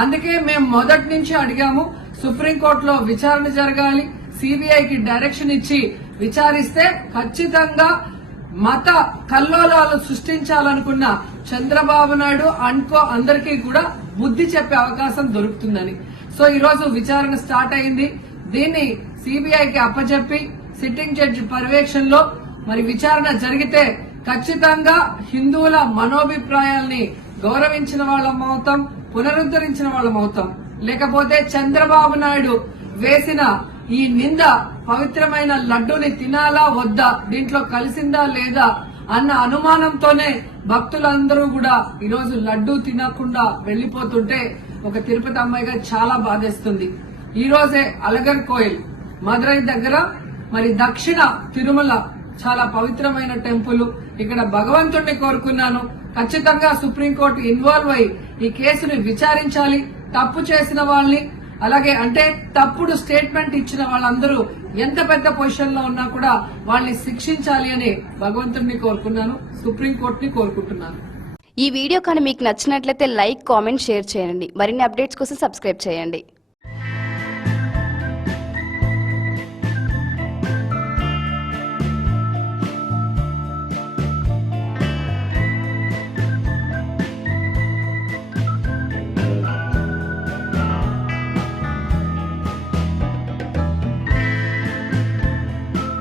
అందుకే మేము మొదటి నుంచి అడిగాము, సుప్రీంకోర్టులో విచారణ జరగాలి, సిబిఐకి డైరెక్షన్ ఇచ్చి విచారిస్తే ఖచ్చితంగా మత కల్లోలాలు సృష్టించాలనుకున్న చంద్రబాబు నాయుడు అనుకో అందరికీ కూడా బుద్ధి చెప్పే అవకాశం దొరుకుతుందని. సో ఈ రోజు విచారణ స్టార్ట్ అయింది. దీన్ని సిబిఐకి అప్పచెప్పి సిట్టింగ్ జడ్జి పర్యవేక్షణలో మరి విచారణ జరిగితే ఖచ్చితంగా హిందువుల మనోభిప్రాయాల్ని గౌరవించిన వాళ్ళమవుతాం, పునరుద్ధరించిన వాళ్ళమవుతాం. లేకపోతే చంద్రబాబు నాయుడు వేసిన ఈ నింద పవిత్రమైన లడ్డూని తినాలా వద్దా, దీంట్లో కలిసిందా లేదా అన్న అనుమానంతోనే భక్తులందరూ కూడా ఈరోజు లడ్డూ తినకుండా వెళ్లిపోతుంటే ఒక తిరుపతి అమ్మాయిగా చాలా బాధేస్తుంది. ఈ రోజే అలగర్ కోయిల్ మదురై దగ్గర మరి దక్షిణ తిరుమల చాలా పవిత్రమైన టెంపుల్. ఇక్కడ భగవంతుడిని కోరుకున్నాను, ఖచ్చితంగా సుప్రీంకోర్టు ఇన్వాల్వ్ అయి ఈ కేసుని విచారించాలి. తప్పు చేసిన వాళ్ళని, అలాగే అంటే తప్పుడు స్టేట్మెంట్ ఇచ్చిన వాళ్ళందరూ ఎంత పెద్ద పొజిషన్ లో ఉన్నా కూడా వాళ్ళని శిక్షించాలి అని భగవంతుడిని కోరుకున్నాను, సుప్రీంకోర్టుని కోరుకుంటున్నాను. ఈ వీడియో కానీ మీకు నచ్చినట్లయితే లైక్, కామెంట్, షేర్ చేయండి. మరిన్ని అప్డేట్స్ కోసం సబ్స్క్రైబ్ చేయండి.